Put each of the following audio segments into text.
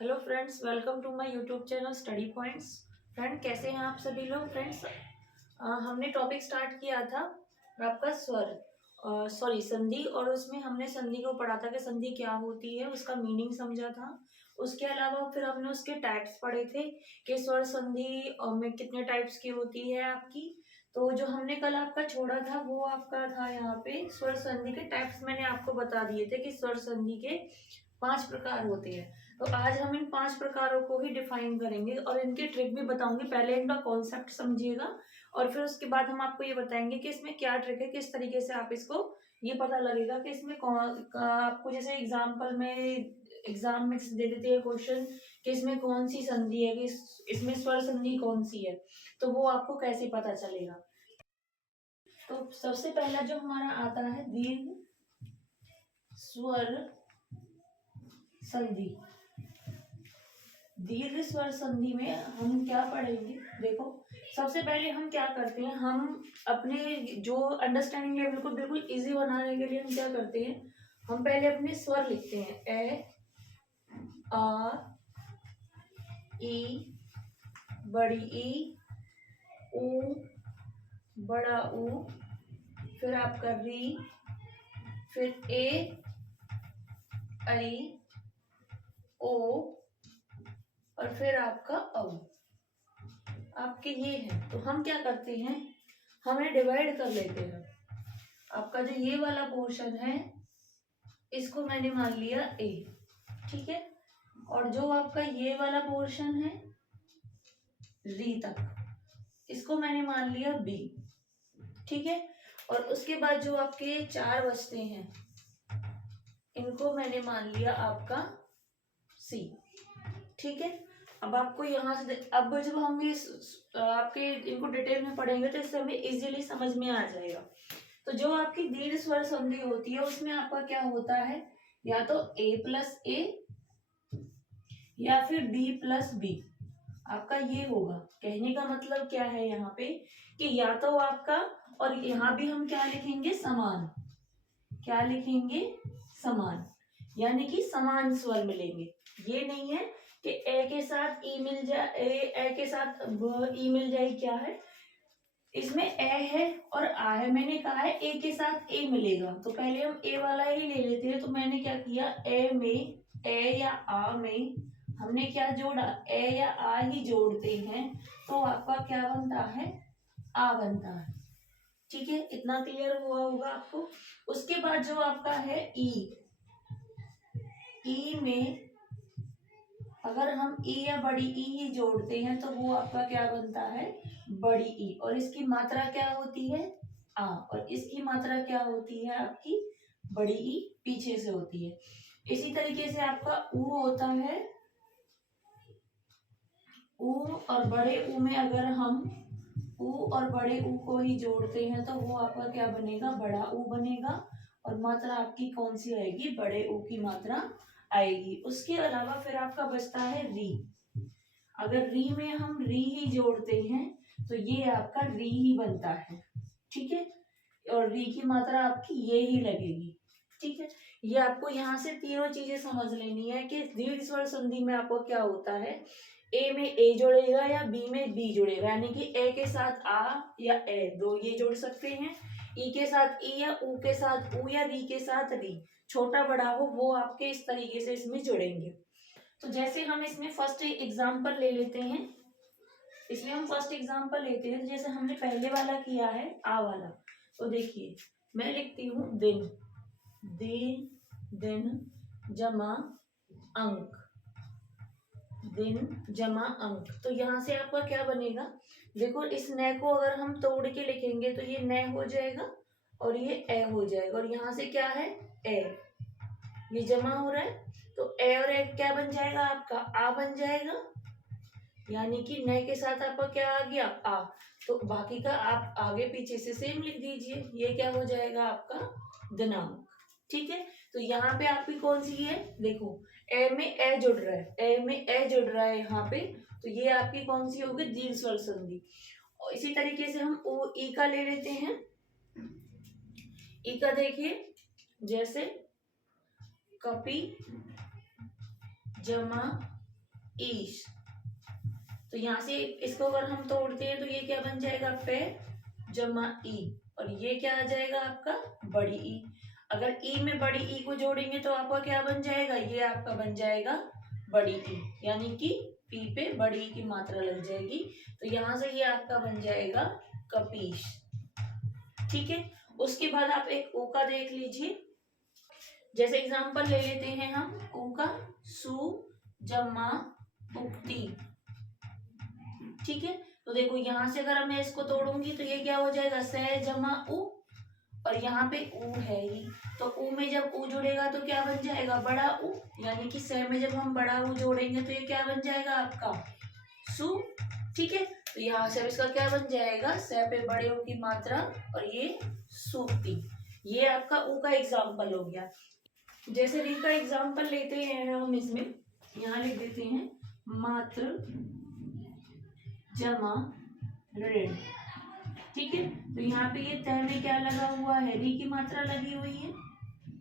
Hello friends, welcome to my YouTube channel study points. Friend, कैसे हैं आप सभी लोग? फ्रेंड्स, हमने टॉपिक स्टार्ट किया था आपका स्वर सॉरी संधि, और उसमें हमने संधि को पढ़ा था कि संधि क्या होती है, उसका मीनिंग समझा था। उसके अलावा फिर हमने उसके टाइप्स पढ़े थे कि स्वर संधि में कितने टाइप्स की होती है आपकी। तो जो हमने कल आपका छोड़ा था वो आपका था यहाँ पे स्वर संधि के टाइप्स मैंने आपको बता दिए थे कि स्वर संधि के 5 प्रकार होते हैं। तो आज हम इन 5 प्रकारों को ही डिफाइन करेंगे और इनकी ट्रिक भी बताऊंगी। पहले इनका कॉन्सेप्ट समझिएगा और फिर उसके बाद हम आपको ये बताएंगे कि इसमें क्या ट्रिक है, किस तरीके से आप इसको ये पता लगेगा कि इसमें कौन आपको जैसे एग्जाम्पल में एग्जाम में दे देते हैं क्वेश्चन कि इसमें कौन सी संधि है, कि इसमें स्वर संधि कौन सी है, तो वो आपको कैसे पता चलेगा। तो सबसे पहला जो हमारा आता है दीर्घ स्वर संधि। दीर्घ स्वर संधि में हम क्या पढ़ेंगे? देखो, सबसे पहले हम क्या करते हैं, हम अपने जो अंडरस्टैंडिंग लेवल को बिल्कुल इजी बनाने के लिए हम क्या करते हैं, हम पहले अपने स्वर लिखते हैं। ए, आ, ई, बड़ी ई, ऊ, बड़ा ऊ, फिर आपका री, फिर ए, आई, ओ, और फिर आपका औ। आपके ये है, तो हम क्या करते हैं, हमें डिवाइड कर लेते हैं। आपका जो ये वाला पोर्शन है इसको मैंने मान लिया ए, ठीक है, और जो आपका ये वाला पोर्शन है री तक, इसको मैंने मान लिया बी, ठीक है। और उसके बाद जो आपके 4 बचते हैं इनको मैंने मान लिया आपका सी, ठीक है। अब आपको यहाँ से अब जब हम ये आपके इनको डिटेल में पढ़ेंगे तो इससे हमें इजीली समझ में आ जाएगा। तो जो आपकी दीर्घ स्वर संधि होती है उसमें आपका क्या होता है, या तो a प्लस ए या फिर b प्लस बी। आपका ये होगा। कहने का मतलब क्या है यहाँ पे कि या तो आपका, और यहाँ भी हम क्या लिखेंगे, समान। क्या लिखेंगे? समान, यानी कि समान स्वर मिलेंगे। ये नहीं है कि ए के साथ ई मिल जाए, ए के साथ ई मिल जाए। क्या है इसमें, ए है और आ है। मैंने कहा है ए के साथ ए मिलेगा, तो पहले हम ए वाला ही ले लेते हैं। तो मैंने क्या किया, ए में, ए या आ में हमने क्या जोड़ा, ए या आ ही जोड़ते हैं, तो आपका क्या बनता है, आ बनता है, ठीक है। इतना क्लियर हुआ होगा आपको। उसके बाद जो आपका है ई, ई में अगर हम ई या बड़ी ई ही जोड़ते हैं तो वो आपका क्या बनता है, बड़ी ई, और इसकी मात्रा क्या होती है, आ, और इसकी मात्रा क्या होती है आपकी, बड़ी ई पीछे से होती है। इसी तरीके से आपका ऊ होता है, ऊ और बड़े ऊ में अगर हम ऊ और बड़े ऊ को ही जोड़ते हैं तो वो आपका क्या बनेगा, बड़ा ऊ बनेगा, और मात्रा आपकी कौन सी आएगी, बड़े ऊ की मात्रा आएगी। उसके अलावा फिर आपका बचता है री। अगर री में हम री ही जोड़ते हैं तो ये आपका री ही बनता है, ठीक है, और री की मात्रा आपकी ये ही लगेगी, ठीक है। ये आपको यहाँ से तीनों चीजें समझ लेनी है कि दीर्घ स्वर संधि में आपको क्या होता है, ए में ए जुड़ेगा या बी में बी जुड़ेगा, यानी कि ए के साथ आ या ए दो ये जोड़ सकते हैं, ई के साथ ई या ऊ के साथ ऊ या री के साथ री, छोटा बड़ा हो वो आपके इस तरीके से इसमें जुड़ेंगे। तो जैसे हम इसमें फर्स्ट एग्जाम्पल ले लेते हैं, इसमें हम फर्स्ट एग्जाम्पल लेते हैं, तो जैसे हमने पहले वाला किया है आ वाला, तो देखिए मैं लिखती हूँ दिन, दिन, दिन जमा अंक, दिन जमा अंक। तो यहाँ से आपका क्या बनेगा, देखो इस न को अगर हम तोड़ के लिखेंगे तो ये न हो जाएगा और ये ए हो जाएगा, और यहाँ से क्या है, ए, ये जमा हो रहा है, तो ए और ए क्या बन जाएगा आपका, आ बन जाएगा, यानी कि न के साथ आपका क्या आ गया, आ। तो बाकी का आप आगे पीछे से सेम लिख दीजिए, ये क्या हो जाएगा आपका दिनांक, ठीक है। तो यहाँ पे आपकी कौन सी है, देखो ए में ए जुड़ रहा है, ए में ए जुड़ रहा है यहाँ पे, तो ये आपकी कौन सी होगी, दीर्घ स्वर संधि। और इसी तरीके से हम ओ ई का ले लेते हैं। ई का देखिए, जैसे कपी जमा ईश। तो यहाँ से इसको अगर हम तोड़ते हैं तो ये क्या बन जाएगा, पे जमा ई, और ये क्या आ जाएगा आपका बड़ी ई। अगर ई में बड़ी ई को जोड़ेंगे तो आपका क्या बन जाएगा, ये आपका बन जाएगा बड़ी ई, यानी कि पी पे बड़ी ई की मात्रा लग जाएगी। तो यहाँ से ये आपका बन जाएगा कपीश। ठीक है, उसके बाद आप एक ऊ का देख लीजिए। जैसे एग्जांपल ले लेते हैं हम ऊ का, सु जमा उक्ति। ठीक है, तो देखो यहाँ से अगर मैं इसको तोड़ूंगी तो ये क्या हो जाएगा, से जमा उ, और यहाँ पे ऊ है ही, तो ऊ में जब ऊ जुड़ेगा तो क्या बन जाएगा, बड़ा ऊ, यानी कि से में जब हम बड़ा ऊ जोड़ेंगे तो ये क्या बन जाएगा आपका सु। ठीक है, तो यहाँ से इसका क्या बन जाएगा, से पे बड़े ऊ की मात्रा, और ये सूक्ति। ये आपका ऊ का एग्जाम्पल हो गया। जैसे री का एग्जाम्पल लेते हैं हम, इसमें यहाँ लिख देते हैं मात्र जमा ऋण। ठीक है, तो यहाँ पे ये तय में क्या लगा हुआ है, री की मात्रा लगी हुई है।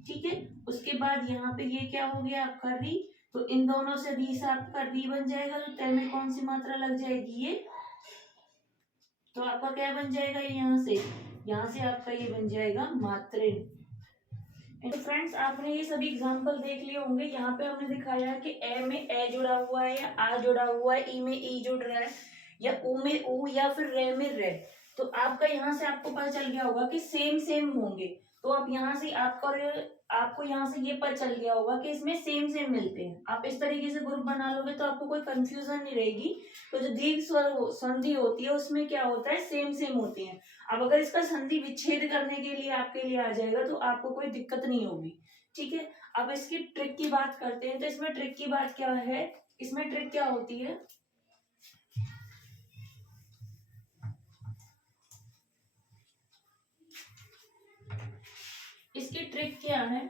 ठीक है, उसके बाद यहाँ पे ये क्या हो गया आपका री, तो इन दोनों से री से आपका री बन जाएगा, तो तय में कौन सी मात्रा लग जाएगी, ये, तो आपका क्या बन जाएगा, यहाँ से आपका ये बन जाएगा मात्रिन। तो फ्रेंड्स आपने ये सभी एग्जाम्पल देख लिए होंगे। यहाँ पे हमने दिखाया है कि ए में ए जुड़ा हुआ है या आ जुड़ा हुआ है, ई में ई जुड़ रहा है, या ऊ में ऊ, या फिर रे में रे। तो आपका यहाँ से आपको पता चल गया होगा कि सेम सेम होंगे। तो आप यहाँ से आपको यहाँ से ये पता चल गया होगा कि इसमें सेम सेम मिलते हैं। आप इस तरीके से ग्रुप बना लोगे तो आपको कोई कंफ्यूजन नहीं रहेगी। तो जो दीर्घ स्वर संधि होती है उसमें क्या होता है, सेम सेम होती है। अब अगर इसका संधि विच्छेद करने के लिए आपके लिए आ जाएगा तो आपको कोई दिक्कत नहीं होगी। ठीक है, अब इसकी ट्रिक की बात करते हैं। तो इसमें ट्रिक की बात क्या है, इसमें ट्रिक क्या होती है, इसकी ट्रिक क्या है,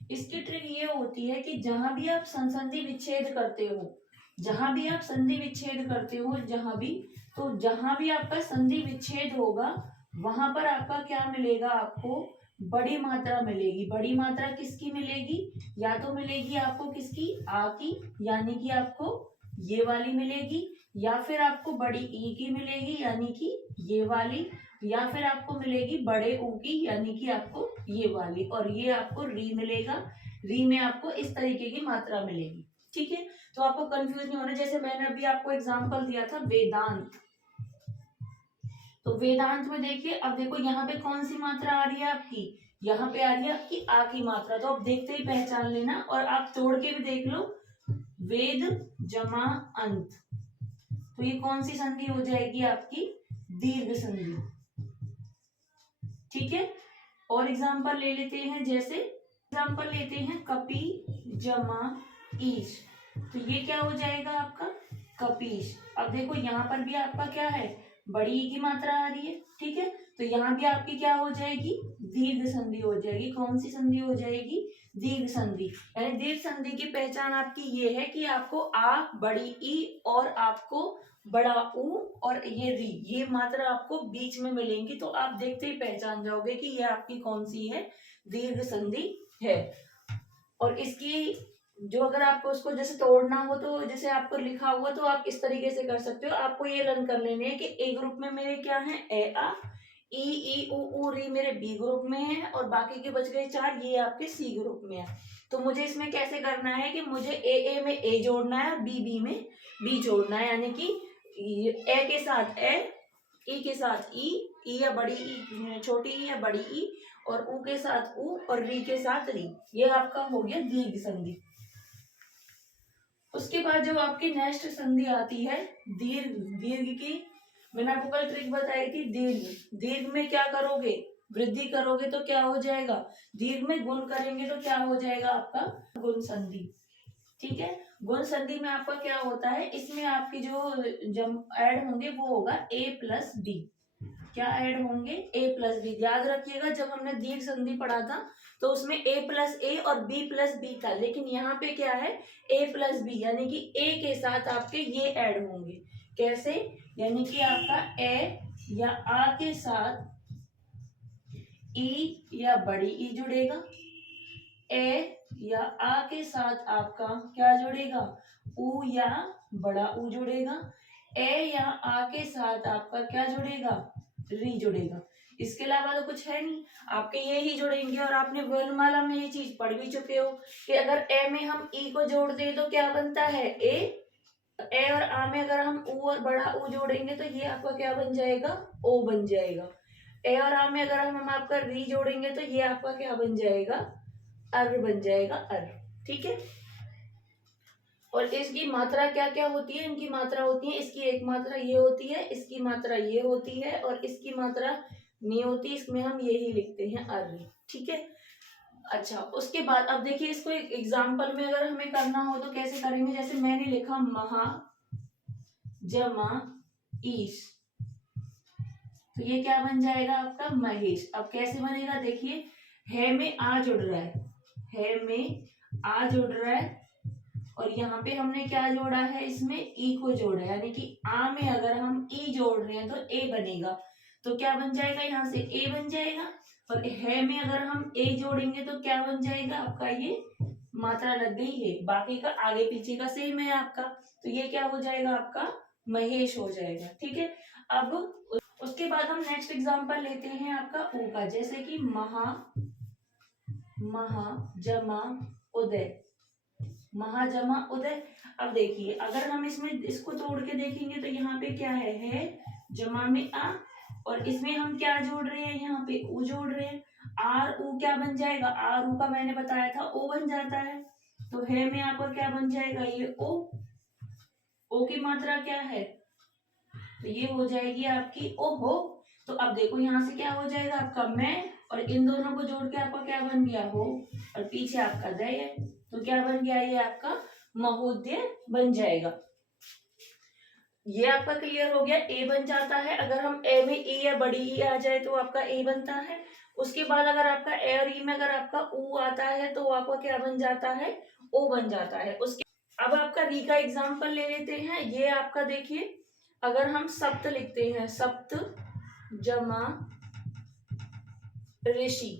इसकी ट्रिक ये होती है कि जहां भी आप संधि विच्छेद करते हो, जहां भी आप संधि विच्छेद करते हो, जहां भी आपका संधि विच्छेद होगा वहां पर आपका क्या मिलेगा, आपको बड़ी मात्रा मिलेगी। बड़ी मात्रा किसकी मिलेगी, या तो मिलेगी आपको किसकी, आ की, यानी कि आपको ये वाली मिलेगी, या फिर आपको बड़ी ई की मिलेगी यानी कि ये वाली, या फिर आपको मिलेगी बड़े ऊ की यानी कि आपको ये वाली, और ये आपको री मिलेगा। री में आपको इस तरीके की मात्रा मिलेगी। ठीक है, तो आपको कंफ्यूज नहीं होना। जैसे मैंने अभी आपको एग्जांपल दिया था वेदांत, तो वेदांत में देखिए, अब देखो यहाँ पे कौन सी मात्रा आ रही है आपकी, यहाँ पे आ रही है आपकी आ की मात्रा। तो आप देखते ही पहचान लेना, और आप तोड़ के भी देख लो, वेद जमा अंत, तो ये कौन सी संधि हो जाएगी आपकी, दीर्घ संधि। ठीक है, और एग्जाम्पल ले लेते हैं। जैसे एग्जाम्पल लेते हैं कपि जमा ईश, तो ये क्या हो जाएगा आपका कपीश। अब देखो यहाँ पर भी आपका क्या है, बड़ी ई की मात्रा आ रही है। ठीक है, तो यहाँ भी आपकी क्या हो जाएगी, दीर्घ संधि हो जाएगी। कौन सी संधि हो जाएगी, दीर्घ संधि। यानी दीर्घ संधि की पहचान आपकी ये है कि आपको आ, बड़ी ई और आपको बड़ा ऊ और ये री, ये मात्रा आपको बीच में मिलेंगी। तो आप देखते ही पहचान जाओगे कि ये आपकी कौन सी है, दीर्घ संधि है। और इसकी जो अगर आपको उसको जैसे तोड़ना हो तो जैसे आपको लिखा हुआ तो आप इस तरीके से कर सकते हो। आपको ये लर्न कर लेने है कि ए ग्रुप में मेरे क्या है, ए आ, ई ऊ री मेरे बी ग्रुप में है, और बाकी के बच गए 4 ये आपके सी ग्रुप में है। तो मुझे इसमें कैसे करना है कि मुझे ए में ए जोड़ना है, बी में बी जोड़ना है, यानी कि ए के साथ ए, ई के साथ ई या बड़ी ई, छोटी ई या बड़ी ई, और ऊ के साथ ऊ, और री के साथ री। ये आपका हो गया दीर्घ संधि। उसके बाद जो आपकी नेक्स्ट संधि आती है दीर्घ। दीर्घ की मैंने आपको कल ट्रिक बताई थी। दीर्घ में क्या करोगे, वृद्धि करोगे तो क्या हो जाएगा, दीर्घ में गुण करेंगे तो क्या हो जाएगा आपका गुण संधि। ठीक है, गुण संधि में आपका क्या होता है, इसमें आपकी जो जब ऐड होंगे वो होगा a प्लस बी। क्या ऐड होंगे, a प्लस बी। याद रखिएगा जब हमने दीर्घ संधि पढ़ा था तो उसमें a प्लस ए और b प्लस बी था, लेकिन यहाँ पे क्या है a प्लस बी, यानी कि a के साथ आपके ये ऐड होंगे। कैसे, यानी कि आपका a या आ के साथ e या बड़ी ई जुड़ेगा, a या आ के साथ आपका क्या जुड़ेगा, ऊ या बड़ा ऊ जुड़ेगा, ए या आ के साथ आपका क्या जुड़ेगा, री जुड़ेगा। इसके अलावा तो कुछ है नहीं, आपके ये ही जुड़ेंगे। और आपने वर्णमाला में ये चीज पढ़ भी चुके हो कि अगर ए में हम ई को जोड़ते हैं तो क्या बनता है, ए और आ में अगर हम ऊ और बड़ा ऊ जोड़ेंगे तो ये आपका क्या बन जाएगा, ओ बन जाएगा। ए और आ में अगर हम आपका री जोड़ेंगे तो ये आपका क्या बन जाएगा, अर बन जाएगा, अर। ठीक है। और इसकी मात्रा क्या क्या होती है, इनकी मात्रा होती है, इसकी एक मात्रा ये होती है, इसकी मात्रा ये होती है, और इसकी मात्रा नहीं होती, इसमें हम यही लिखते हैं, अर। ठीक है। अच्छा, उसके बाद अब देखिए इसको एक एग्जाम्पल में अगर हमें करना हो तो कैसे करेंगे। जैसे मैंने लिखा महा जमा ईश, तो ये क्या बन जाएगा आपका, महेश। अब कैसे बनेगा, देखिए है में आ जुड़ रहा है में आ जुड़ रहा है, और यहाँ पे हमने क्या जोड़ा है, इसमें ई को जोड़ा है, यानी कि आ में अगर हम ई जोड़ रहे हैं तो ए बनेगा। तो क्या बन जाएगा, यहाँ से ए बन जाएगा। और है में अगर हम ए जोड़ेंगे तो क्या बन जाएगा आपका, ये मात्रा लग गई है, बाकी का आगे पीछे का सेम है आपका, तो ये क्या हो जाएगा आपका, महेश हो जाएगा। ठीक है। अब उसके बाद हम नेक्स्ट एग्जांपल लेते हैं आपका ऊ का। जैसे कि महा जमा उदय, महा जमा उदय। अब देखिए अगर हम इसमें इसको तोड़ के देखेंगे तो यहाँ पे क्या है जमा में आ, और इसमें हम क्या जोड़ रहे हैं, यहाँ पे ऊ जोड़ रहे हैं। आर ऊ क्या बन जाएगा, आर ऊ का मैंने बताया था ओ बन जाता है, तो है में आपका क्या बन जाएगा, ये ओ की मात्रा क्या है, तो ये हो जाएगी आपकी ओ हो। तो अब देखो यहाँ से क्या हो जाएगा आपका मैं, और इन दोनों को जोड़ के आपका क्या बन गया हो, और पीछे आपका दय है, तो क्या बन गया, ये आपका महोदय बन जाएगा। ये आपका क्लियर हो गया, ए बन जाता है। अगर हम ए में ई या बड़ी ई आ जाए तो आपका ए बनता है। उसके बाद अगर आपका ए और ई में अगर आपका ऊ आता है तो आपका क्या बन जाता है, ओ बन जाता है। उसके अब आपका री का एग्जाम्पल ले लेते हैं। ये आपका देखिए अगर हम सप्त लिखते हैं, सप्त जमा ऋषि,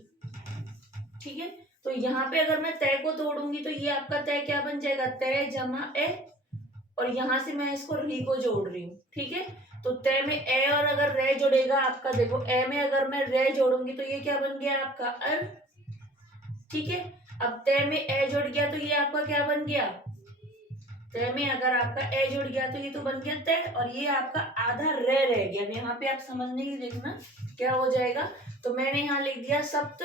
ठीक है, तो यहाँ पे अगर मैं तय को तोड़ूंगी तो ये आपका तय क्या बन जाएगा, तय जमा ए, और यहां से मैं इसको री को जोड़ रही हूँ। ठीक है, तो तय में ए और अगर रे जुड़ेगा आपका, देखो ए में अगर मैं रे जोड़ूंगी तो ये क्या बन गया आपका अर। ठीक है, अब तय में ए जुड़ गया तो ये आपका क्या बन गया, तय में अगर आपका ए जुड़ गया तो ये तो बन गया तय, और ये आपका आधा रे रह गया। यहाँ पे आप समझने की देखना क्या हो जाएगा। तो मैंने यहाँ लिख दिया सप्त,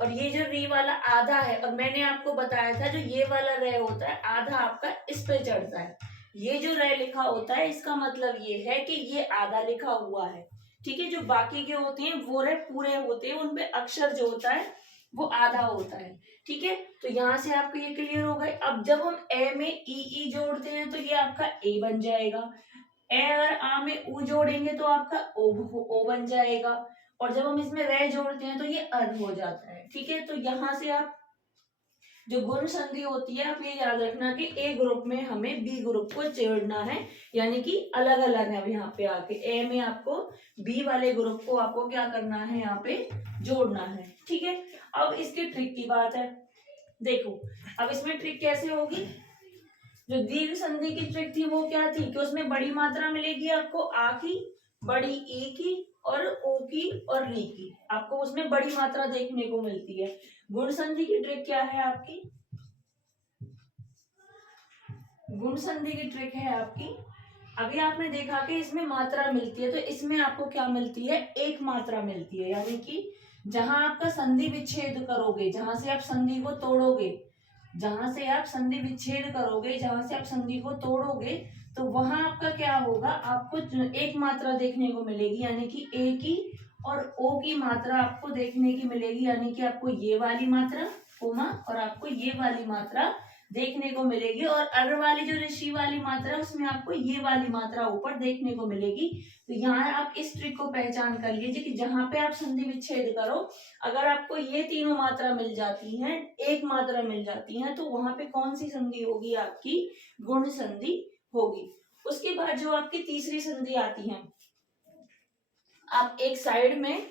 और ये जो री वाला आधा है, और मैंने आपको बताया था जो ये वाला रे होता है आधा आपका इस पे चढ़ता है। ये जो रे लिखा होता है इसका मतलब ये है कि ये आधा लिखा हुआ है। ठीक है, जो बाकी के होते हैं वो रे पूरे होते हैं, उनपे अक्षर जो होता है वो आधा होता है। ठीक है, तो यहाँ से आपको ये क्लियर हो गए। अब जब हम ए में ई जोड़ते हैं तो ये आपका ए बन जाएगा। ए अगर आ में ऊ जोड़ेंगे तो आपका ओ बन जाएगा, और जब हम इसमें रे जोड़ते हैं तो ये अर हो जाता है। ठीक है, तो यहाँ से आप जो गुण संधि होती है आप ये याद रखना कि ए ग्रुप में हमें बी ग्रुप को जोड़ना है, यानी कि अलग अलग है। अब यहाँ पे आके ए में आपको बी वाले ग्रुप को आपको क्या करना है, यहाँ पे जोड़ना है। ठीक है, अब इसकी ट्रिक की बात है। देखो अब इसमें ट्रिक कैसे होगी, जो दीर्घ संधि की ट्रिक थी वो क्या थी कि उसमें बड़ी मात्रा मिलेगी आपको आ की, बड़ी ई की, और ओ की और री की, आपको उसमें बड़ी मात्रा देखने को मिलती है। गुण संधि की ट्रिक क्या है आपकी, गुण संधि की ट्रिक है आपकी, अभी आपने देखा कि इसमें मात्रा मिलती है, तो इसमें आपको क्या मिलती है, एक मात्रा मिलती है। यानी कि जहां आपका संधि विच्छेद करोगे, जहां से आप संधि को तोड़ोगे, जहां से आप संधि विच्छेद करोगे, जहां से आप संधि को तोड़ोगे, तो वहां आपका क्या होगा, आपको एक मात्रा देखने को मिलेगी, यानी कि ए की और ओ की मात्रा आपको देखने की मिलेगी। यानी कि आपको ये वाली मात्रा कोमा और आपको ये वाली मात्रा देखने को मिलेगी, और अर वाली जो ऋषि वाली मात्रा है उसमें आपको ये वाली मात्रा ऊपर देखने को मिलेगी। तो यहाँ आप इस ट्रिक को पहचान कर लीजिए कि जहां पे आप संधि विच्छेद करो, अगर आपको ये तीनों मात्रा मिल जाती हैं, एक मात्रा मिल जाती है, तो वहां पे कौन सी संधि होगी, आपकी गुण संधि होगी। उसके बाद जो आपकी तीसरी संधि आती है, आप एक साइड में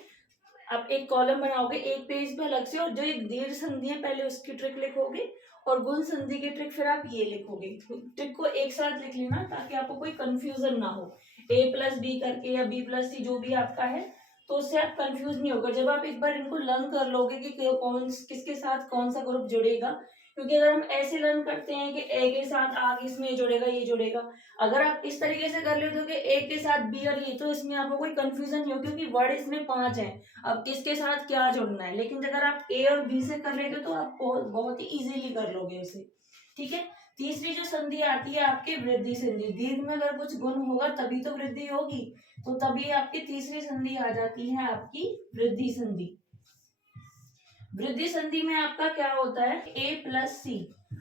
आप एक कॉलम बनाओगे एक पेज पे अलग से, और जो एक दीर्घ संधि है पहले उसकी ट्रिक लिखोगे, और गुण संधि की ट्रिक फिर आप ये लिखोगे, ट्रिक को एक साथ लिख लेना ताकि आपको कोई कंफ्यूजन ना हो, a प्लस बी करके या b प्लस सी जो भी आपका है, तो उससे आप कंफ्यूज नहीं होगा जब आप एक बार इनको लर्न कर लोगे कि कौन किसके साथ कौन सा ग्रुप जुड़ेगा। क्योंकि अगर हम ऐसे लर्न करते हैं कि ए के साथ आगे इसमें ये जुड़ेगा ये जुड़ेगा, अगर आप इस तरीके से कर लेते हो कि ए के साथ बी और ये, तो इसमें आपको कोई कंफ्यूजन नहीं हो क्योंकि वर्ड इसमें 5 हैं, अब किसके साथ क्या जुड़ना है। लेकिन अगर आप ए और बी से कर लेते हो तो आप बहुत ही इजीली कर लोगे उसे। ठीक है। तीसरी जो संधि आती है आपकी वृद्धि संधि, दीर्घ में अगर कुछ गुण होगा तभी तो वृद्धि होगी, तो तभी आपकी तीसरी संधि आ जाती है आपकी वृद्धि संधि। वृद्धि संधि में आपका क्या होता है, a प्लस सी।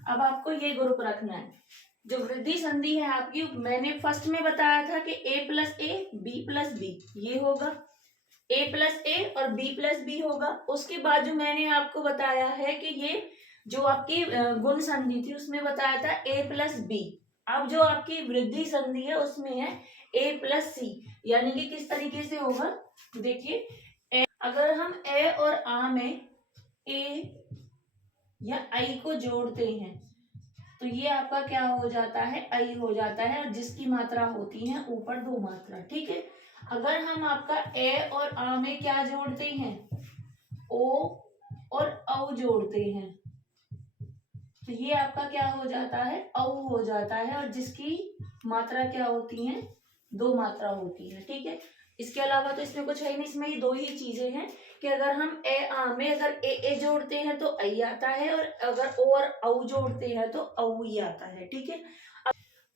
अब आपको ये ग्रुप रखना है। जो वृद्धि संधि है आपकी, मैंने फर्स्ट में बताया था कि a plus A B plus B, ये होगा a प्लस ए और b प्लस बी होगा। उसके बाद जो मैंने आपको बताया है कि ये जो आपकी गुण संधि थी उसमें बताया था a प्लस बी। अब जो आपकी वृद्धि संधि है उसमें है a प्लस सी, यानी कि किस तरीके से होगा देखिए, अगर हम a और आ में ए या आई को जोड़ते हैं तो ये आपका क्या हो जाता है, आई हो जाता है, और जिसकी मात्रा होती है ऊपर 2 मात्रा। ठीक है। अगर हम आपका ए और आ में क्या जोड़ते हैं, ओ और औ जोड़ते हैं तो ये आपका क्या हो जाता है, औ हो जाता है, और जिसकी मात्रा क्या होती है, 2 मात्रा होती है। ठीक है। इसके अलावा तो इसमें कुछ है नहीं, इसमें ये 2 ही चीजें हैं कि अगर हम ए आ में अगर ए जोड़ते हैं तो आई आता है, और अगर ओ और औ जोड़ते हैं तो औ ही आता है। ठीक है।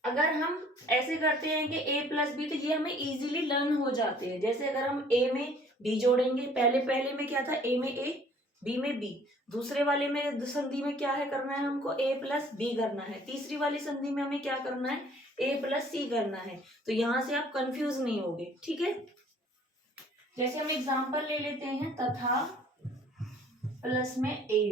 अगर हम ऐसे करते हैं कि a प्लस बी, तो ये हमें इजीली लर्न हो जाते हैं। जैसे अगर हम a में b जोड़ेंगे, पहले में क्या था, a में a b में b, दूसरे वाले में संधि में क्या है करना है हमको, a प्लस बी करना है, तीसरी वाली संधि में हमें क्या करना है, a प्लस सी करना है। तो यहां से आप कंफ्यूज नहीं होगे। ठीक है। जैसे हम एग्जाम्पल ले लेते हैं, तथा प्लस में ए।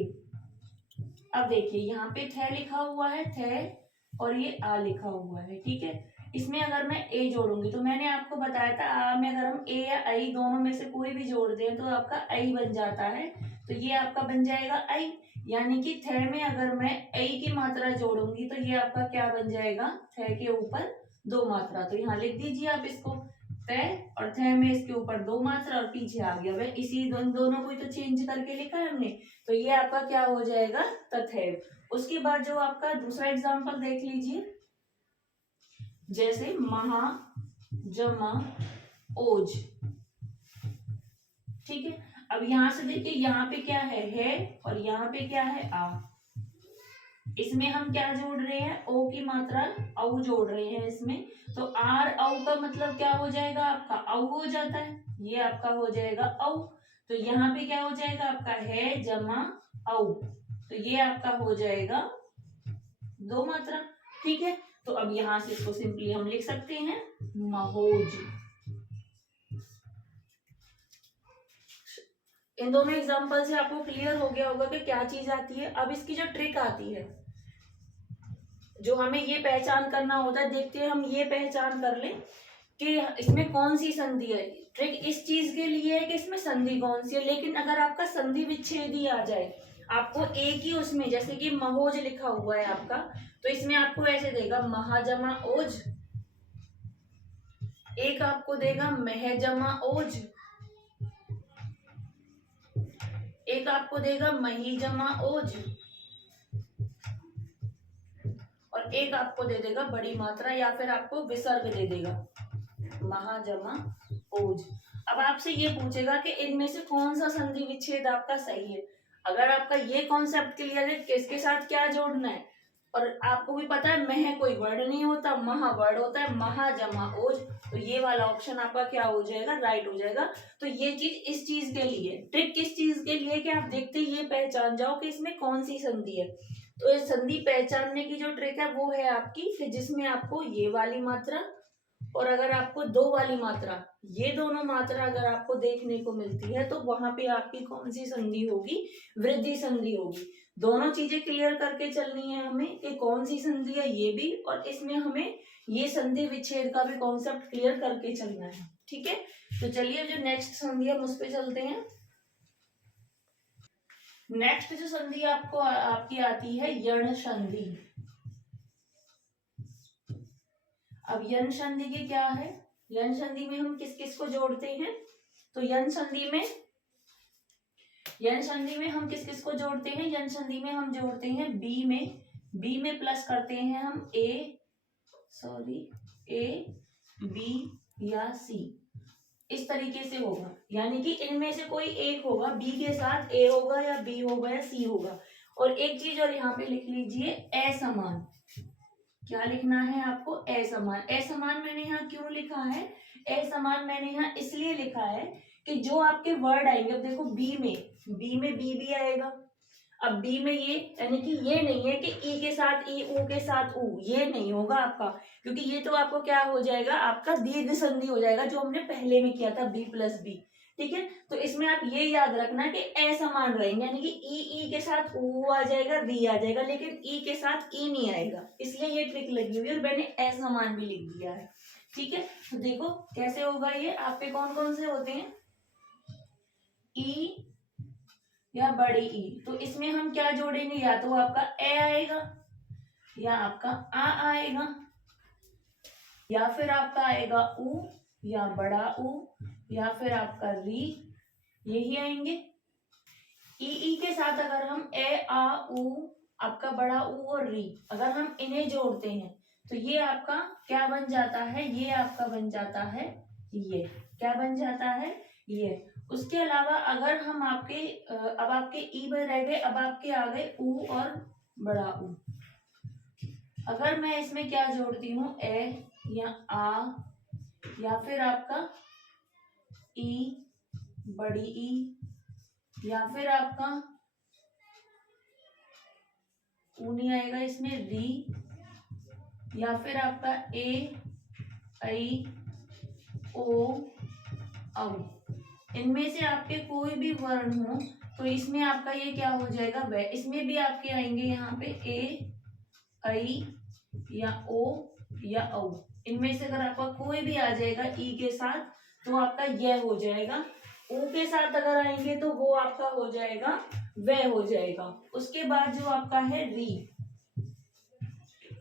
अब देखिए यहाँ पे थे लिखा हुआ है, थे, और ये आ लिखा हुआ है। ठीक है। इसमें अगर मैं ए जोड़ूंगी तो मैंने आपको बताया था आ में अगर हम ए या आई दोनों में से कोई भी जोड़ दें तो आपका आई बन जाता है, तो ये आपका बन जाएगा आई। यानी कि थे में अगर मैं आई की मात्रा जोड़ूंगी तो ये आपका क्या बन जाएगा, थे के ऊपर 2 मात्रा। तो यहाँ लिख दीजिए आप इसको, तय और थे में इसके ऊपर 2 मात्रा और पीछे आ गया, वह इसी दोनों को तो चेंज करके लिखा है हमने, तो ये आपका क्या हो जाएगा, तथैव। उसके बाद जो आपका दूसरा एग्जांपल देख लीजिए, जैसे महा जमा ओज। ठीक है। अब यहां से देखिए यहाँ पे क्या है और यहाँ पे क्या है, आ। इसमें हम क्या जोड़ रहे हैं, ओ की मात्रा औ जोड़ रहे हैं इसमें, तो आर औ का मतलब क्या हो जाएगा आपका, औ हो जाता है, ये आपका हो जाएगा औ। तो यहाँ पे क्या हो जाएगा आपका, है जमा औ, तो ये आपका हो जाएगा 2 मात्रा। ठीक है। तो अब यहां से इसको सिंपली हम लिख सकते हैं महोज। इन दोनों एग्जांपल से आपको क्लियर हो गया होगा कि क्या चीज आती है। अब इसकी जो ट्रिक आती है, जो हमें ये पहचान करना होता है, देखते हैं हम ये पहचान कर लें कि इसमें कौन सी संधि है। ट्रिक इस चीज के लिए है कि इसमें संधि कौन सी है, लेकिन अगर आपका संधि विच्छेद ही आ जाए, आपको एक ही उसमें, जैसे कि महोज लिखा हुआ है आपका, तो इसमें आपको ऐसे देगा महाजमा ओज, एक आपको देगा महजमा ओज, एक आपको देगा महीजमा ओज, और एक आपको दे देगा बड़ी मात्रा या फिर आपको विसर्ग दे देगा महाजमा ओज। अब आपसे ये पूछेगा कि इनमें से कौन सा संधि विच्छेद आपका सही है। अगर आपका ये कॉन्सेप्ट क्लियर है किसके साथ क्या जोड़ना है, और आपको भी पता है मह कोई वर्ड नहीं होता, महा वर्ड होता है, महाजमा ओज, तो ये वाला ऑप्शन आपका क्या हो जाएगा, राइट हो जाएगा। तो ये चीज इस चीज के लिए, ट्रिक किस चीज के लिए कि आप देखते ही ये पहचान जाओ कि इसमें कौन सी संधि है। तो ये संधि पहचानने की जो ट्रिक है वो है आपकी कि जिसमें आपको ये वाली मात्रा और अगर आपको 2 वाली मात्रा, ये दोनों मात्रा अगर आपको देखने को मिलती है तो वहां पे आपकी कौन सी संधि होगी, वृद्धि संधि होगी। दोनों चीजें क्लियर करके चलनी है हमें कि कौन सी संधि है ये भी, और इसमें हमें ये संधि विच्छेद का भी कॉन्सेप्ट क्लियर करके चलना है। ठीक है। तो चलिए जो नेक्स्ट संधि हम उस पर चलते हैं। नेक्स्ट जो संधि आपको आपकी आती है यण संधि। अब यण संधि की क्या है, यण संधि में हम किस किस को जोड़ते हैं, तो यण संधि में हम किस किस को जोड़ते हैं, यण संधि में हम जोड़ते हैं बी में प्लस करते हैं हम ए बी या सी, इस तरीके से होगा। यानी कि इनमें से कोई एक होगा, बी के साथ ए होगा या बी होगा या सी होगा। और एक चीज और यहाँ पे लिख लीजिए, असमान। क्या लिखना है आपको, असमान। असमान मैंने यहाँ क्यों लिखा है, असमान मैंने यहाँ इसलिए लिखा है कि जो आपके वर्ड आएंगे, अब देखो बी में बी भी आएगा। अब बी में ये, यानी कि ये नहीं है कि ई के साथ ई, ऊ के साथ ऊ, ये नहीं होगा आपका, क्योंकि ये तो आपको क्या हो जाएगा, आपका दीर्घ संधि हो जाएगा, जो हमने पहले में किया था बी प्लस बी। ठीक है, तो इसमें आप ये याद रखना कि असमान रहेंगे, यानी कि ई के साथ ऊ आ जाएगा, री आ जाएगा, लेकिन ई के साथ ई नहीं आएगा, इसलिए ये ट्रिक लगी हुई है और मैंने असमान भी लिख दिया है। ठीक है, तो देखो कैसे होगा ये, आपके कौन कौन से होते हैं, ई या बड़ी ई, तो इसमें हम क्या जोड़ेंगे, या तो आपका ए आएगा या आपका आ आएगा, या फिर आपका आएगा ऊ या बड़ा ऊ, या फिर आपका री, यही आएंगे। ई के साथ अगर हम ए आ ऊ, आपका बड़ा ऊ और री, अगर हम इन्हें जोड़ते हैं तो ये आपका क्या बन जाता है, ये आपका बन जाता है ये, क्या बन जाता है ये। उसके अलावा अगर हम आपके अब आपके ई में रह गए, अब आपके आ गए ऊ और बड़ा ऊ। अगर मैं इसमें क्या जोड़ती हूँ, ए या आ, या फिर आपका ई बड़ी ई, या फिर आपका ऊ नहीं आएगा इसमें, री, या फिर आपका ए आई ओ औ, इनमें से आपके कोई भी वर्ण हो तो इसमें आपका ये क्या हो जाएगा, वह। इसमें भी आपके आएंगे यहाँ पे ए आई या ओ या औ, इनमें से अगर आपका कोई भी आ जाएगा ई के साथ तो आपका यह हो जाएगा। ऊ के साथ अगर आएंगे तो वो आपका हो जाएगा वह हो जाएगा। उसके बाद जो आपका है री,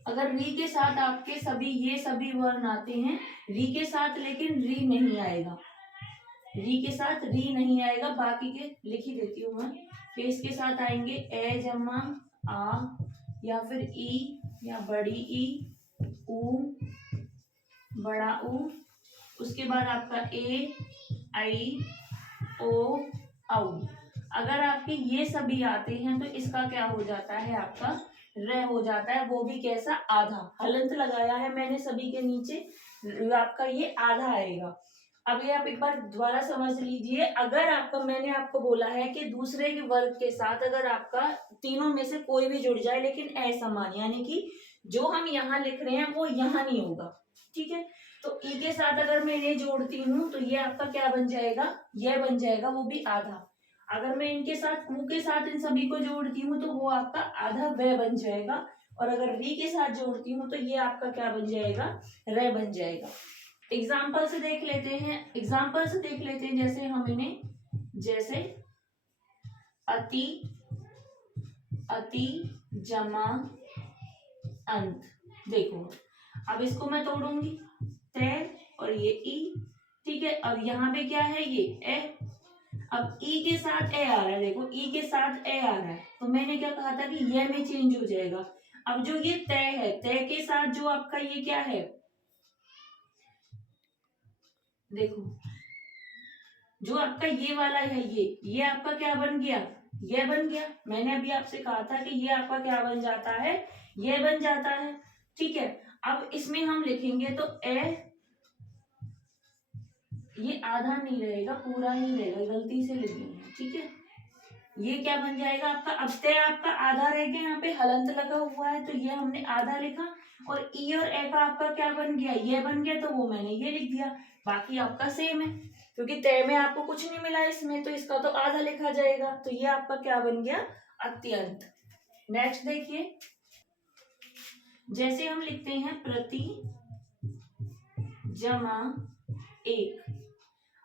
अगर री के साथ आपके सभी ये सभी वर्ण आते हैं, री के साथ लेकिन री नहीं आएगा, री के साथ री नहीं आएगा, बाकी के लिख ही देती हूँ मैं। फिर इसके साथ आएंगे ए जमा आ, या फिर ई या बड़ी ई, ऊ बड़ा ऊ, उसके बाद आपका ए आई ओ औ। अगर आपके ये सभी आते हैं तो इसका क्या हो जाता है, आपका र हो जाता है, वो भी कैसा, आधा। हलंत लगाया है मैंने सभी के नीचे, आपका ये आधा आएगा। अब ये आप एक बार दोबारा समझ लीजिए, अगर आपका, मैंने आपको बोला है कि दूसरे के वर्ग के साथ अगर आपका तीनों में से कोई भी जुड़ जाए लेकिन असमान, यानी कि जो हम यहाँ लिख रहे हैं वो यहाँ नहीं होगा। ठीक है, तो ई के साथ अगर मैं इन्हें जोड़ती हूँ तो ये आपका क्या बन जाएगा, यह बन जाएगा, वो भी आधा। अगर मैं इनके साथ ऊ के साथ इन सभी को जोड़ती हूँ तो वो आपका आधा वह बन जाएगा, और अगर री के साथ जोड़ती हूँ तो ये आपका क्या बन जाएगा, र बन जाएगा। एग्जाम्पल से देख लेते हैं, जैसे हम इन्हें, जैसे अति अति जमा अंत, देखो अब इसको मैं तोड़ूंगी, तय और ये ई। ठीक है, अब यहाँ पे क्या है, ये ए, अब ई के साथ ए आ रहा है, देखो ई के साथ ए आ रहा है, तो मैंने क्या कहा था कि ये में चेंज हो जाएगा। अब जो ये तय है, तय के साथ जो आपका ये क्या है, देखो जो आपका ये वाला है, ये आपका क्या बन गया, ये बन गया। मैंने अभी आपसे कहा था कि ये आपका क्या बन जाता है, ये बन जाता है। ठीक है, अब इसमें हम लिखेंगे तो ए, ये आधा नहीं रहेगा, पूरा ही रहेगा, गलती से लिखेंगे। ठीक है, ये क्या बन जाएगा आपका, अब तय आपका आधा रह गया, यहाँ पे हलंत लगा हुआ है तो ये हमने आधा लिखा, और ई और ए का आपका क्या बन गया, ये बन गया, तो वो मैंने ये लिख दिया। बाकी आपका सेम है, क्योंकि तय में आपको कुछ नहीं मिला इसमें, तो इसका तो आधा लिखा जाएगा, तो ये आपका क्या बन गया, अत्यंत। नेक्स्ट देखिए, जैसे हम लिखते हैं प्रति जमा एक।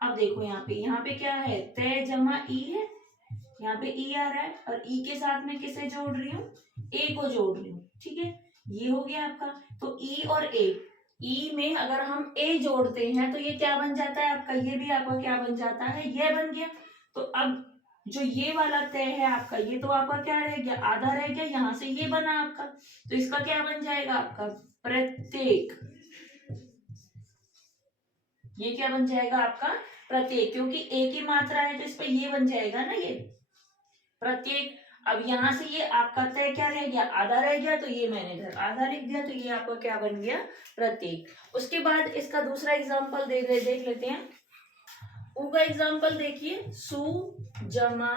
अब देखो यहाँ पे क्या है, तय जमा ई है, यहाँ पे ई आ रहा है और ई के साथ में किसे जोड़ रही हूँ, ए को जोड़ रही हूँ, ठीक है। ये हो गया आपका। तो ई और ए, ई में अगर हम ए जोड़ते हैं तो ये क्या बन जाता है आपका, ये भी आपका क्या बन जाता है, ये बन गया। तो अब जो ये वाला तय है आपका, ये तो आपका क्या रह गया, आधा रह गया, यहाँ से ये बना आपका, तो इसका क्या बन जाएगा आपका प्रत्येक। ये क्या बन जाएगा आपका प्रत्येक, क्योंकि ए की मात्रा है तो इस पे ये बन जाएगा ना, ये प्रत्येक। अब यहाँ से ये आपका तय क्या रह गया, आधा रह गया, तो ये मैंने इधर आधा लिख दिया, तो ये आपका क्या बन गया प्रत्येक। उसके बाद इसका दूसरा एग्जांपल देख लेते हैं। उ का एग्जांपल देखिए, सु जमा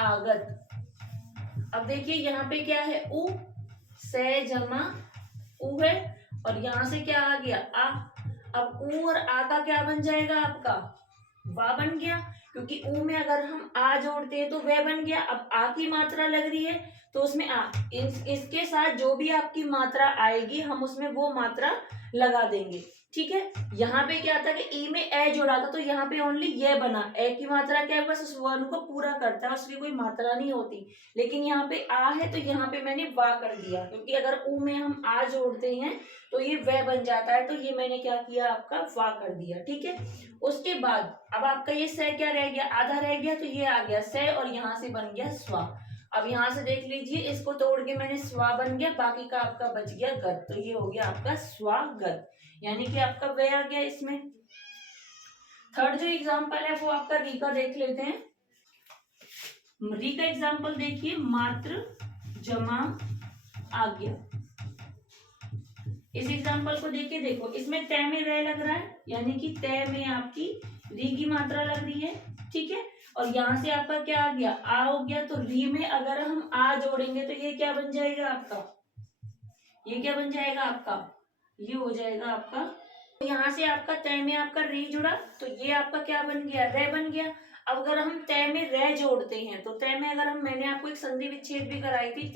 आगत। अब देखिए यहाँ पे क्या है, उ से जमा उ है, और यहाँ से क्या आ गया आ। अब उ और आ का क्या बन जाएगा आपका, वा बन गया, क्योंकि उ में अगर हम आ जोड़ते हैं तो वह बन गया। अब आ की मात्रा लग रही है तो उसमें आ, इसके साथ जो भी आपकी मात्रा आएगी हम उसमें वो मात्रा लगा देंगे, ठीक है। यहाँ पे क्या था कि ई में ए जोड़ा था तो यहाँ पे ओनली ये बना, ए की मात्रा क्या है, बस उस वर्ण को पूरा करता है, उसकी कोई मात्रा नहीं होती। लेकिन यहाँ पे आ है तो यहाँ पे मैंने वा कर दिया, क्योंकि अगर उ में हम आ जोड़ते हैं तो ये वह बन जाता है, तो ये मैंने क्या किया आपका वा कर दिया, ठीक है। उसके बाद अब आपका ये से क्या रह गया, आधा रह गया, तो ये आ गया से और यहाँ से बन गया स्वा। अब यहाँ से देख लीजिए, इसको तोड़ के मैंने स्वा बन गया, बाकी का आपका बच गया गत, तो ये हो गया आपका स्वागत, यानी कि आपका वे आ गया इसमें। थर्ड जो एग्जांपल है वो आपका री का देख लेते हैं। री का एग्जांपल देखिए, मात्र जमा आज्ञा। इस एग्जांपल को देखिए, देखो इसमें तय में रह लग रहा है, यानी कि तय में आपकी री की मात्रा लग रही है, ठीक है। और यहाँ से आपका क्या आ गया, आ हो गया, तो री में अगर हम आ जोड़ेंगे तो ये क्या बन जाएगा आपका, ये क्या बन जाएगा आपका, ये हो जाएगा आपका। तो यहाँ से आपका तय में आपका री जुड़ा, तो ये आपका क्या बन गया, रे बन गया। अब अगर हम तय में रे जोड़ते हैं तो तय में अगर हम, मैंने आपको एक संधि विच्छेद भी कराई थी,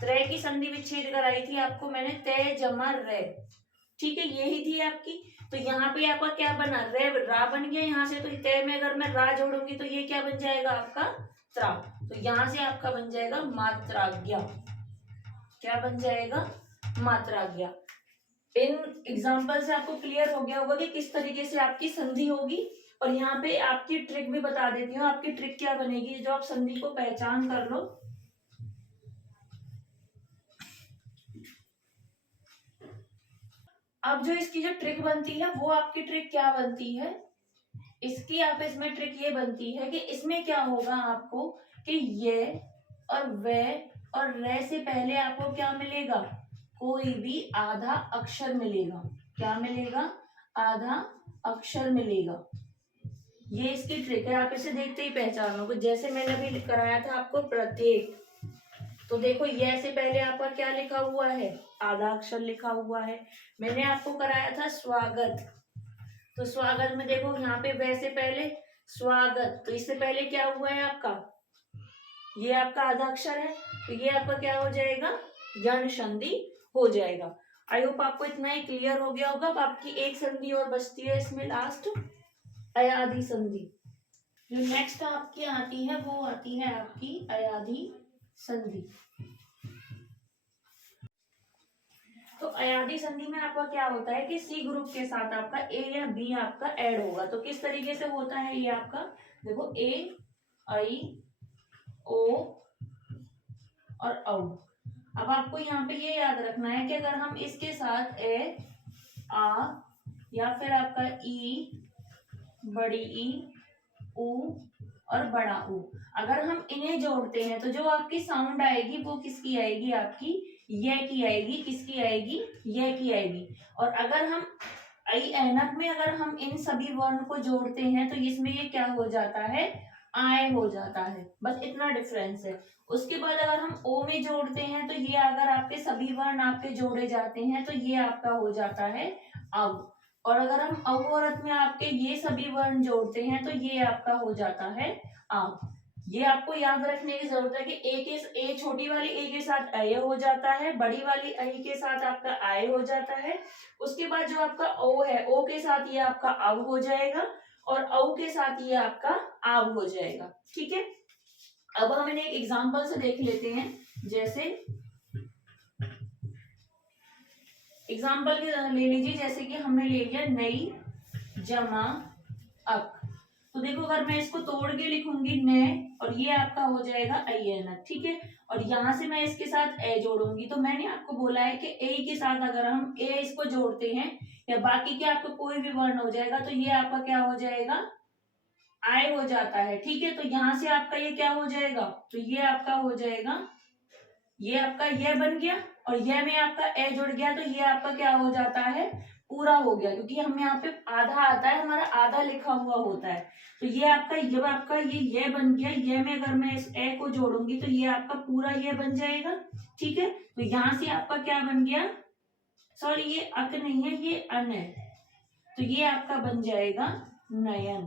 त्रय की संधि विच्छेद कराई थी आपको मैंने, तय जमा रे, ठीक है, यही थी आपकी। तो यहाँ पे आपका क्या बना, रे रा बन गया यहाँ से, तो तय में अगर मैं रा जोड़ूंगी तो ये क्या बन जाएगा आपका त्रा, तो यहाँ से आपका बन जाएगा मात्राज्ञा। क्या बन जाएगा, मात्राज्ञा। इन एग्जाम्पल से आपको क्लियर हो गया होगा कि किस तरीके से आपकी संधि होगी। और यहाँ पे आपकी ट्रिक भी बता देती हूँ, आपकी ट्रिक क्या बनेगी, जो आप संधि को पहचान कर लो। अब जो इसकी जो ट्रिक बनती है वो आपकी ट्रिक क्या बनती है, इसकी आप इसमें ट्रिक ये बनती है कि इसमें क्या होगा आपको कि ये और वे और रे से पहले आपको क्या मिलेगा, कोई भी आधा अक्षर मिलेगा। क्या मिलेगा, आधा अक्षर मिलेगा। ये इसकी ट्रिक है, आप इसे देखते ही पहचान लोगे। जैसे मैंने अभी कराया था आपको प्रत्येक, तो देखो ये से पहले आपका क्या लिखा हुआ है, आधा अक्षर लिखा हुआ है। मैंने आपको कराया था स्वागत, तो स्वागत में देखो यहाँ पे वैसे पहले स्वागत, तो इससे पहले क्या हुआ है आपका, ये आपका आधा अक्षर है, तो ये आपका क्या हो जाएगा, यण संधि हो जाएगा। आई होप आपको इतना ही क्लियर हो गया होगा। अब आपकी एक संधि और बचती है इसमें लास्ट, अयाधि संधि। जो नेक्स्ट आपकी आती है वो आती है आपकी अयाधि संधि। तो अयाधि संधि में आपका क्या होता है कि सी ग्रुप के साथ आपका ए या बी आपका ऐड होगा। तो किस तरीके से होता है ये आपका, देखो ए, आई, ओ और औ। अब आपको यहाँ पे ये याद रखना है कि अगर हम इसके साथ ए, आ या फिर आपका ई, बड़ी ई, उ और बड़ा उ, अगर हम इन्हें जोड़ते हैं तो जो आपकी साउंड आएगी वो किसकी आएगी, आपकी ये की आएगी। किसकी आएगी, ये की आएगी। और अगर हम आई ऐनक में अगर हम इन सभी वर्ण को जोड़ते हैं तो इसमें ये क्या हो जाता है, आय हो जाता है। बस इतना डिफरेंस है। उसके बाद अगर हम ओ में जोड़ते हैं तो ये अगर आपके सभी वर्ण आपके जोड़े जाते हैं तो ये आपका हो जाता है अव। और अगर हम अवरत में आपके ये सभी वर्ण जोड़ते हैं तो ये आपका हो जाता है आव। ये आपको याद रखने की जरूरत है कि ए छोटी वाली ए के साथ अय हो जाता है, बड़ी वाली अय के साथ आपका आय हो जाता है। उसके बाद जो आपका ओ है, ओ के साथ ये आपका अव हो जाएगा और औ के साथ ये आपका आव हो जाएगा, ठीक है। अब हम इन्हें एक एग्जाम्पल से देख लेते हैं। जैसे एग्जाम्पल के ले लीजिए, जैसे कि हमने ले लिया नई जमा अक। तो देखो अगर मैं इसको तोड़ के लिखूंगी न, और ये आपका हो जाएगा अयन, ठीक है। और यहाँ से मैं इसके साथ ए जोड़ूंगी, तो मैंने आपको बोला है कि ए के साथ अगर हम ए इसको जोड़ते हैं या बाकी के आपका कोई भी वर्ण हो जाएगा, तो ये आपका क्या हो जाएगा, आय हो जाता है, ठीक है। तो यहाँ से आपका ये क्या हो जाएगा, तो ये आपका हो जाएगा, ये आपका ये बन गया, और ये में आपका ए जुड़ गया, तो ये आपका क्या हो जाता है, पूरा हो गया, क्योंकि हम यहाँ पे आधा आता है, हमारा आधा लिखा हुआ होता है। तो ये आपका ये बन गया, ये में अगर मैं इस ए को जोड़ूंगी तो ये आपका पूरा ये बन जाएगा, ठीक है। तो यहाँ से आपका क्या बन गया, सॉरी ये अक नहीं है, ये अन है, तो ये आपका बन जाएगा नयन,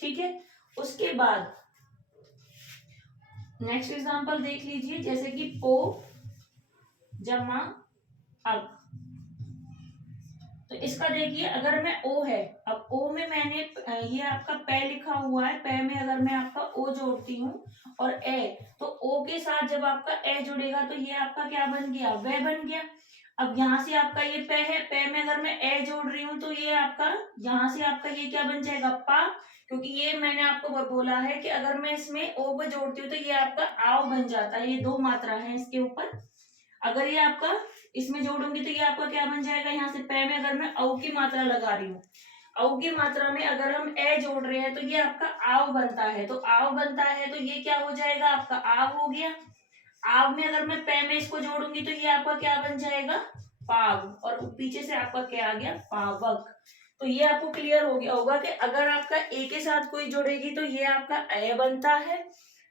ठीक है। उसके बाद नेक्स्ट एग्जांपल देख लीजिए, जैसे कि पो जमा अक। तो इसका देखिए, अगर मैं ओ है, अब ओ में मैंने ये आपका पै लिखा हुआ है, पै में अगर मैं आपका ओ जोड़ती हूँ और ए, तो ओ के साथ जब आपका ए जुड़ेगा तो ये आपका क्या बन गया, वह बन गया। अब यहाँ से आपका ये पै है, पै में अगर मैं ए जोड़ रही हूँ तो ये आपका यहाँ से आपका ये क्या बन जाएगा, पा, क्योंकि ये मैंने आपको बोला है कि अगर मैं इसमें ओ को जोड़ती हूँ तो ये आपका आव बन जाता है। ये दो मात्रा है इसके ऊपर, अगर ये आपका इसमें जोड़ूंगी तो ये आपका क्या बन जाएगा, यहाँ से पै में अगर मैं औ की मात्रा लगा रही हूँ, औ की मात्रा में अगर हम ए जोड़ रहे हैं तो ये आपका आव बनता है, तो आव बनता है तो ये क्या हो जाएगा, आपका आव हो गया। आव में अगर मैं पै में इसको जोड़ूंगी तो ये आपका क्या बन जाएगा, पाव, और पीछे से आपका क्या आ गया, पावक। तो ये आपको क्लियर हो गया होगा कि अगर आपका ए के साथ कोई जुड़ेगी तो ये आपका ए बनता है,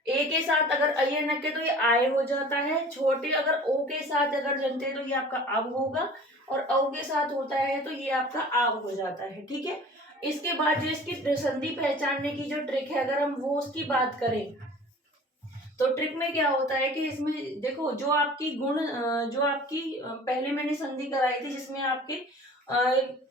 ए के साथ अगर अयन के तो ये आय हो जाता है, छोटे अगर ओ के साथ अगर जनते तो ये आपका अब होगा, और औ के साथ होता है तो ये आपका आव हो जाता है, ठीक है। इसके बाद जो इसकी संधि पहचानने की जो ट्रिक है, अगर हम वो उसकी बात करें, तो ट्रिक में क्या होता है कि इसमें देखो जो आपकी गुण जो आपकी पहले मैंने संधि कराई थी जिसमें आपके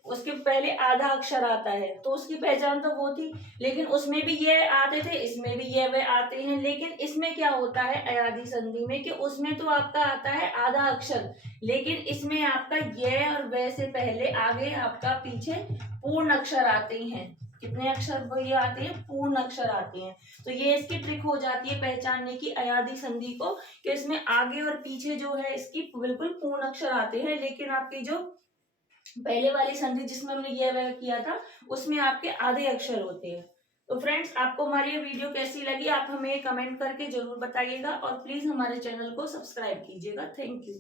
उसके पहले आधा अक्षर आता है, तो उसकी पहचान तो वो थी, लेकिन उसमें भी ये आते थे, इसमें भी ये वे आते हैं, लेकिन इसमें क्या होता है अयादी संधि में कि उसमें तो आपका आता है आधा अक्षर, लेकिन इसमें आपका ये और वे से पहले आगे आपका पीछे पूर्ण अक्षर आते हैं। कितने अक्षर वो ये आते हैं, पूर्ण अक्षर आते हैं। तो ये इसकी ट्रिक हो जाती है पहचानने की अयादी संधि को, कि इसमें आगे और पीछे जो है इसकी बिल्कुल पूर्ण अक्षर आते हैं, लेकिन आपकी जो पहले वाली संधि जिसमें हमने ये वह किया था उसमें आपके आधे अक्षर होते हैं। तो फ्रेंड्स, आपको हमारी ये वीडियो कैसी लगी आप हमें कमेंट करके जरूर बताइएगा, और प्लीज हमारे चैनल को सब्सक्राइब कीजिएगा। Thank you.